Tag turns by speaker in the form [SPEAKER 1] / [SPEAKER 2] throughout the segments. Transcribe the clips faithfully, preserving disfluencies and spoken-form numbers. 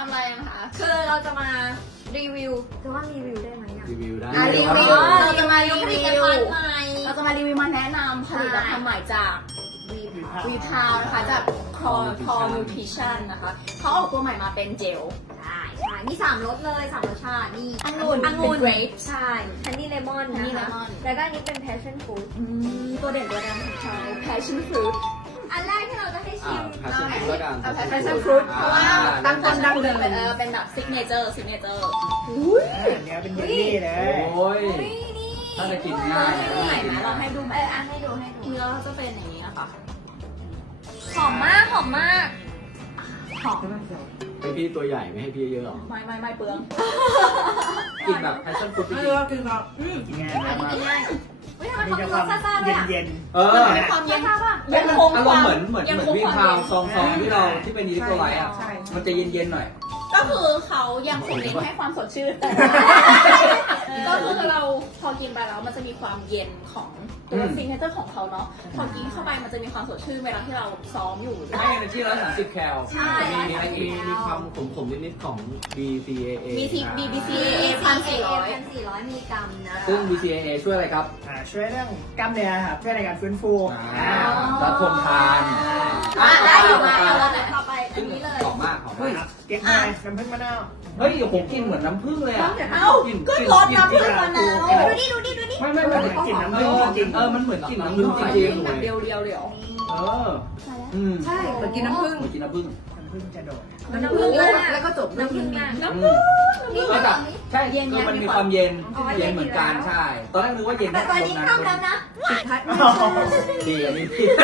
[SPEAKER 1] ำอะไรนะคะคือเราจะมารีวิวจะว่ารีวิวได้ไหมอ่ะ
[SPEAKER 2] รีวิวได้
[SPEAKER 1] อ่ะรีวิวเราจะมารีวิว
[SPEAKER 3] ผลิตภัณฑ์ใหม่
[SPEAKER 1] เราจะมารีวิวมาแนะนำผลิตภัณฑ์ใหม่จากวีพาวนะคะจากคอคอนูทริชั่นนะคะเขาออกตัวใหม่มาเป็นเจล
[SPEAKER 3] ใช่ใช่มีสามรสเลยสามรสชาติมี
[SPEAKER 1] องุ่น
[SPEAKER 3] องุ่น
[SPEAKER 1] เป็น grape
[SPEAKER 3] ใช่ฮันนี่เลมอน
[SPEAKER 1] honey
[SPEAKER 3] นะคะ
[SPEAKER 1] lemon
[SPEAKER 3] แล้วก็อันนี้เป็น passion fruit
[SPEAKER 1] อืมตัวเด่นตัวดังของเขา passion fruit
[SPEAKER 3] อันแรกที่เราจะให้ชิ
[SPEAKER 2] อ่าม พาสเซนต์แล้วกัน
[SPEAKER 1] เอา passion fruit เพราะว่า
[SPEAKER 2] อ่า
[SPEAKER 1] ตั้งต้นดังเดิมเป็นเออเป็นแบบ signature signature
[SPEAKER 4] อันเนี้ยเป็นเยลลี่เลย
[SPEAKER 2] โอ้ย
[SPEAKER 3] อุ้ยนี่
[SPEAKER 2] ถ้าจะกินง่าย
[SPEAKER 1] ให้ดูหน่อยไหมลองให้ดูไหม
[SPEAKER 3] เอออ่ะให้ดูให้ดู
[SPEAKER 1] เนื้อจะเป็นอย่างนี้นะคะ
[SPEAKER 3] หอมมากหอมมาก
[SPEAKER 1] หอม
[SPEAKER 2] ให้พี่ตัวใหญ่ไม่ให้พี่เยอะหรอ
[SPEAKER 1] ไม่ไม่ไม่เปลือง
[SPEAKER 2] กินแบบแพชชั่นฟรุตพี่
[SPEAKER 4] ไม่รู้ว่ากินแบบกินง่าย
[SPEAKER 3] อัน
[SPEAKER 4] มาก
[SPEAKER 3] นี้กินง่ายเฮ้ยทำไม
[SPEAKER 4] มี
[SPEAKER 3] เขา
[SPEAKER 4] แต่
[SPEAKER 3] มี
[SPEAKER 4] ความ
[SPEAKER 3] รสซ่าๆด้วยอ่ะ
[SPEAKER 4] เย็น
[SPEAKER 2] เออ
[SPEAKER 1] มีความเย็น
[SPEAKER 3] ซ่าๆป่ะ
[SPEAKER 1] ยังคง
[SPEAKER 2] อาร
[SPEAKER 1] ค
[SPEAKER 2] ม
[SPEAKER 1] วาม
[SPEAKER 2] ณ์เหมือนเหมือน
[SPEAKER 1] ยัง
[SPEAKER 2] เหมือ
[SPEAKER 1] คน ง
[SPEAKER 2] วิ่ง
[SPEAKER 1] ควา
[SPEAKER 2] พาม ว
[SPEAKER 1] เย็น
[SPEAKER 2] ซองซองที่เราที่เป็นอีลิโกไลท์อ่ะ
[SPEAKER 4] ใช่
[SPEAKER 2] มันจะเย็นๆหน่อย
[SPEAKER 1] ก็คือเขายังคงเน้นให้ความสดชื่นแต่ก็คือเราพอกินไปแล้วมันจะมีความเย็นของตัว
[SPEAKER 2] อืม
[SPEAKER 1] ซิงเกิลของเขาเนาะพอกินเข้าไปมันจะมีความสดชื่นเวลาที่เราซ้อมอยู่
[SPEAKER 2] ให้ energy ร้อยสามสิบแคล
[SPEAKER 1] ใช่
[SPEAKER 2] มีมีมีมีความขมขมๆนิดๆของ บี ซี เอ เอ
[SPEAKER 1] มีที บี บี ซี เอ
[SPEAKER 3] มี
[SPEAKER 1] พันสี่ร้อย
[SPEAKER 3] พันสี่ร้อยมิลลิกรัมนะ
[SPEAKER 2] ซึ่ง บี ซี เอ เอ ช่วยอะไรครับ
[SPEAKER 4] อ่าช่วยเรื่องกล้ามเนื้อครับช่วยในการฟื้นฟู
[SPEAKER 2] อ่า
[SPEAKER 4] อ่า
[SPEAKER 2] แล้วทนทาน
[SPEAKER 1] อ่ะได้อยู่ไหมเอาแล้ว
[SPEAKER 3] ต่
[SPEAKER 1] นะ
[SPEAKER 3] อไปอันนี้เลย
[SPEAKER 2] หอมมากหอม
[SPEAKER 4] เฮ้ย
[SPEAKER 2] มาก
[SPEAKER 4] เก๊กฮวยน้ำผึ้งมะนาว
[SPEAKER 2] เฮ้ยโอ้โหกินเหมือนน้ำผึ้งเลยอ่ะ
[SPEAKER 1] เอ้าก็รสน้ำผึ้งมะนาว
[SPEAKER 3] ดูดิดูดิดูดิ
[SPEAKER 2] ไม่ไม่ไม่
[SPEAKER 4] เหมือนกลิ่นน้ำผึ้ง
[SPEAKER 2] เออ
[SPEAKER 4] จริงๆ
[SPEAKER 2] เออมันเหมือนกลิ่นน้ำผึ้งจ
[SPEAKER 1] จ
[SPEAKER 2] ริ
[SPEAKER 1] ริ
[SPEAKER 2] ง
[SPEAKER 1] ง
[SPEAKER 2] ๆ
[SPEAKER 1] แบบเรียวเรียวเรียว
[SPEAKER 2] เอออืม
[SPEAKER 5] ใช่เหมือนกินน้ำผึ้ง
[SPEAKER 2] เหมือนกินน้ำผึ้ง
[SPEAKER 4] น้ำผึ้งจะโดด
[SPEAKER 5] น้ำผึ้งแล้วแล้วก็จบ
[SPEAKER 3] น้ำผึ้งมาก
[SPEAKER 1] น้ำ
[SPEAKER 2] อื
[SPEAKER 1] ผึ้ง
[SPEAKER 2] ม
[SPEAKER 3] นี่
[SPEAKER 2] ก็
[SPEAKER 3] แบ
[SPEAKER 2] แบบ บใช่คือมันมีความเย็นเย็นเหมือนกันใช่ ตอนแรกนึกว่าเย็น
[SPEAKER 3] แต่
[SPEAKER 2] แค่
[SPEAKER 3] ตอน
[SPEAKER 2] ตร
[SPEAKER 3] นี้
[SPEAKER 2] งนั้น
[SPEAKER 3] ทำแล้วนะ
[SPEAKER 5] ปิดท้าย
[SPEAKER 2] ดีอันนี้พี่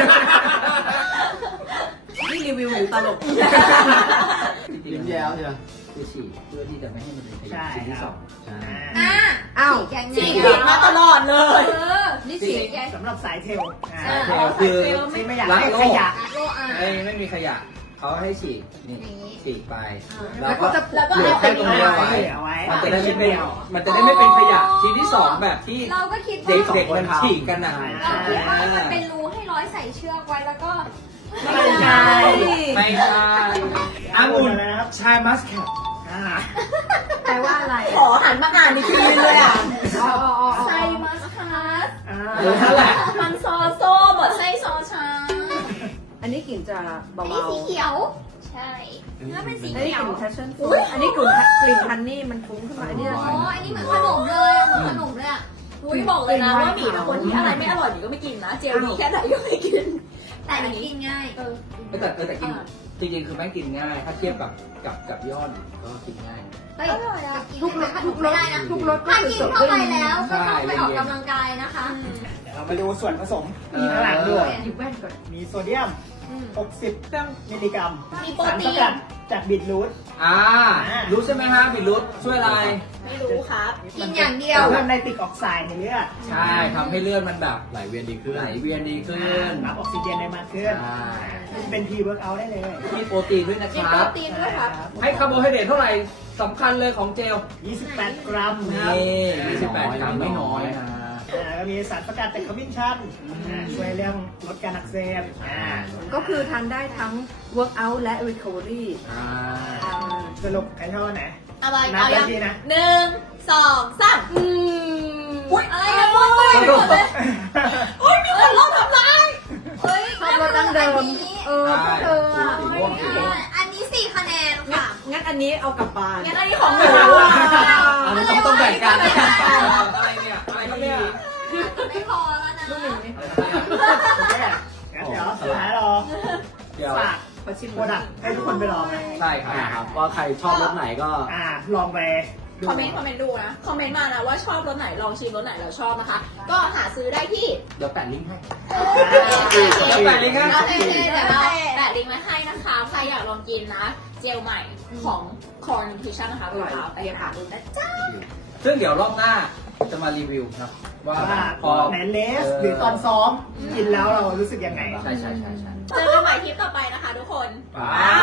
[SPEAKER 5] นี่รีวิวหรือตลก
[SPEAKER 2] ยิ้มแย้วใช่ไหมคือฉีดเพื่อที่จะไม่ให้มันเป็นขยะชิ้นที่สองใช่
[SPEAKER 4] อ่า
[SPEAKER 3] อ่ะ
[SPEAKER 5] อ้าว
[SPEAKER 3] แกง
[SPEAKER 1] ฉี
[SPEAKER 3] ไง
[SPEAKER 1] กผิดมาตลอดเลย
[SPEAKER 3] เออนี่ฉีกแกง
[SPEAKER 4] สำหรับสายเทลอ่า
[SPEAKER 2] เทลคือ
[SPEAKER 4] ที่ไม่อยาก
[SPEAKER 2] รัก
[SPEAKER 4] ให้
[SPEAKER 2] โล
[SPEAKER 4] ข
[SPEAKER 2] ก
[SPEAKER 4] ยะ
[SPEAKER 3] โลอ่ะ
[SPEAKER 2] ไม่ไม่มีขยะเขาให้ฉีกนี่
[SPEAKER 3] อย่างนี้
[SPEAKER 2] ฉีกไป
[SPEAKER 5] แล้
[SPEAKER 2] แล้ว ว
[SPEAKER 5] ก็
[SPEAKER 2] ก็
[SPEAKER 5] จะ
[SPEAKER 1] แล้วก็
[SPEAKER 2] เหลือ
[SPEAKER 1] เอา
[SPEAKER 2] แค่
[SPEAKER 1] เป็น
[SPEAKER 2] ตรงนี้เอาไว้
[SPEAKER 4] เอาไว้
[SPEAKER 2] มันจะได้ไม่เป็นมันจะได้ไม่เป็นขยะชิ้นที่สองแบบที่
[SPEAKER 3] เราก็คิด
[SPEAKER 2] เด็
[SPEAKER 3] ว่าก
[SPEAKER 2] เด็กมันฉีกกันนะ
[SPEAKER 3] เราคิดว่ามันเป็นรูให้ร้อยใส่เชือกไว้แล้วก็
[SPEAKER 4] ไม่ใช่
[SPEAKER 2] ไม่ใช่องุ่น
[SPEAKER 4] อะไรนะครับ
[SPEAKER 2] ชายมัสแคท
[SPEAKER 4] อ่า
[SPEAKER 5] แปลว่าอะไร
[SPEAKER 1] ขอหันมาอ่านอีกทีเลยอ่ะ
[SPEAKER 5] อ๋ออ๋ออ๋อ
[SPEAKER 1] ไซมัสคัส
[SPEAKER 4] อ่า
[SPEAKER 2] เออนั่นแหละ
[SPEAKER 1] มันซอโซ่หมดไส้ซอช้าง
[SPEAKER 5] อันนี้กลิ่นจะ
[SPEAKER 3] อัน
[SPEAKER 5] เบา
[SPEAKER 3] นี้
[SPEAKER 5] ๆ
[SPEAKER 3] สีเขียว ใช่เนื้อเป็นสี
[SPEAKER 5] อันนี้
[SPEAKER 3] เขีย
[SPEAKER 5] ก
[SPEAKER 3] ว
[SPEAKER 5] ลิ่น passion fruit อันนี้กลิ่นกลิ่นฮันนี่มันฟุ้งขึ้นมาอันนี้
[SPEAKER 3] อ๋
[SPEAKER 5] นะ
[SPEAKER 3] ออันนี้เหมือนขนมเลยอะเหมือนขนมเลยอะ
[SPEAKER 1] อุ้ยบอกเลยนะว่าหมีเป็นคนที่อะไรไม่อร่อยหมีก็ไม่กินนะ เจลหมีแค่ไหนก็ไม่กิน
[SPEAKER 3] แต่อันนี้กินง่าย
[SPEAKER 1] เออ
[SPEAKER 2] แต่แต่แต่กินจริงๆคือแม่งกินง่าย ถ้าเทียบกับกับกับยอดก็กินง่าย
[SPEAKER 3] เฮ้ย
[SPEAKER 1] อร่อยอะ
[SPEAKER 3] ทุกรสทุกรสได้นะ
[SPEAKER 5] ทุกรสก็
[SPEAKER 3] ถ้า
[SPEAKER 5] คือ
[SPEAKER 3] กิน
[SPEAKER 5] สด
[SPEAKER 3] เข้า
[SPEAKER 5] ขึ้น
[SPEAKER 3] ไปแล้วก็ต้องไปออกกำลังกายนะคะ
[SPEAKER 4] เดี๋ยวเรามาดูส่วนผสมมีข้างหลังด้วย
[SPEAKER 5] หยิบแว่นก่อน
[SPEAKER 4] มีโซเดียม หกสิบ มิลลิกรัม
[SPEAKER 1] มีโปร
[SPEAKER 4] สาร
[SPEAKER 1] ตี
[SPEAKER 4] ส
[SPEAKER 1] น
[SPEAKER 4] กัดจากบีทรูท
[SPEAKER 2] อ่า รู้ใช่ไหมฮะบิดรุดช่วยอะไร
[SPEAKER 1] ไม่รู้ครับ
[SPEAKER 3] กินอย่างเดียว
[SPEAKER 4] เพิ่มไนตริกออกไซด์ในเลือด
[SPEAKER 2] ใช่ทำให้เลือดมันแบบไหลเวียนดีขึ้นไหลเวียนดีขึ้น
[SPEAKER 4] รับออกซิเจนได้มากขึ้น
[SPEAKER 2] ใช่
[SPEAKER 4] เป็นพรีเวิร์กเอาท์ได้เลย
[SPEAKER 2] มีโปรตีนด้วยนะค
[SPEAKER 1] มี
[SPEAKER 2] รั
[SPEAKER 1] โปร
[SPEAKER 2] บ
[SPEAKER 1] ตีนด้วยครับ
[SPEAKER 2] ให้คาร์โบไฮเดรตเท่าไหร่สำคัญเลยของเจล
[SPEAKER 4] ยี่สิบแปด กรัมนะครับ
[SPEAKER 2] นี่ยี่สิบแปดกรัมไม่น้อยนะ
[SPEAKER 4] อ่าก็มีสารสกัดจากขมิ้นชันอ่าช่วยเรื่องลดการอักเสบอ่า
[SPEAKER 5] ก็คือทานได้ทั้ง workout และ recovery
[SPEAKER 2] อ่า
[SPEAKER 4] สรุปใครชอบอันไหน
[SPEAKER 1] อะไร
[SPEAKER 4] นับ
[SPEAKER 1] เอา
[SPEAKER 4] เล
[SPEAKER 1] ยัง
[SPEAKER 4] ยทีนะ
[SPEAKER 1] หนึ่งสองสาม
[SPEAKER 5] อืม
[SPEAKER 1] อุ้ยอะไรกันหมดเลยหมดเลยอุ้ยมีคนรอบทำร้าย
[SPEAKER 3] เฮ้ย
[SPEAKER 5] ชอบรสดั้งเดิม เออพวกเธออะ
[SPEAKER 2] สีม่วงสีม่วง
[SPEAKER 3] อันนี้สี่คะแนนค่ะ
[SPEAKER 5] งั้นอันนี้เอากลับบ้าน
[SPEAKER 1] งั้นอันนี้ของหนูอ่ะ
[SPEAKER 2] อันนี้ต้องต้องแบ่งกัน
[SPEAKER 3] ไม่ได้
[SPEAKER 2] อะไรเนี่ยอะไรเนี่ย
[SPEAKER 3] ไม่พอแล้วนะ
[SPEAKER 5] ลูกหนึ่งนี่
[SPEAKER 4] โอเคงั้นเดี๋ยวสุดท้ายเรา
[SPEAKER 2] เดี๋ยว
[SPEAKER 4] ฝาก
[SPEAKER 5] ขอชิม
[SPEAKER 4] โปรดักต์ให้ทุกคนไปลองนะ
[SPEAKER 2] ใช่ครับว่าใครชอบรสไหนก็
[SPEAKER 4] อ่า ลองไปดู
[SPEAKER 1] คอมเมนต์คอมเมนต์ดูนะ คอมเมนต์มานะว่าชอบรสไหน ลองชิมรสไหนแล้วชอบนะคะ ก็หาซื้อได้ที่
[SPEAKER 2] เดี๋ยวแปะลิงก์ให้
[SPEAKER 4] อ่า
[SPEAKER 2] แปะลิงก์ให้
[SPEAKER 1] โอเคโอเคเดี๋ยวเราแปะลิงก์มาให้นะคะ ใครอยากลองกินนะ เจลใหม่ของ Core Nutrition นะคะไปหาไปหาดูนะจ๊ะ
[SPEAKER 2] ซึ่งเดี๋ยวรอบหน้าจะมารีวิวนะว่า
[SPEAKER 4] ว่า
[SPEAKER 2] พอ
[SPEAKER 4] ในเลสหรือตอนซ้อมกินแล้วเรารู้สึกยังไง
[SPEAKER 2] ใช่ใช่ใช่ใช่
[SPEAKER 1] เจอกันใหม่คลิปต่อไปนะคะทุกคน
[SPEAKER 2] ไป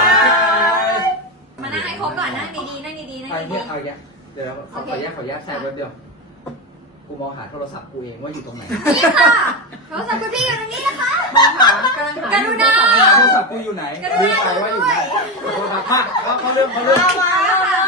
[SPEAKER 3] มานั่งให้ครบก่อนนั่งดีๆนั่งดีๆนั่ง
[SPEAKER 2] ไป
[SPEAKER 3] ดี
[SPEAKER 2] เนี่ยเอาแยะเดี๋ยวขอขอแยกขอแยกแทรกแป๊บเดียว
[SPEAKER 3] ๆ
[SPEAKER 2] กูมองหาโทรศัพท์กูเองว่าอยู่ตรงไหน
[SPEAKER 3] นี่ค่ะโทรศัพท์คุณพี่อยู่ตรงนี้นะคะ
[SPEAKER 5] มองหากำลังหาก
[SPEAKER 3] รุณา
[SPEAKER 2] โทรศัพท์กูอยู่ไหนดูไปว่าอยู่ไหนโทรศัพท์มากเขาเขาเรื่องเขาเรื่อง
[SPEAKER 3] มาแล้วค่ะ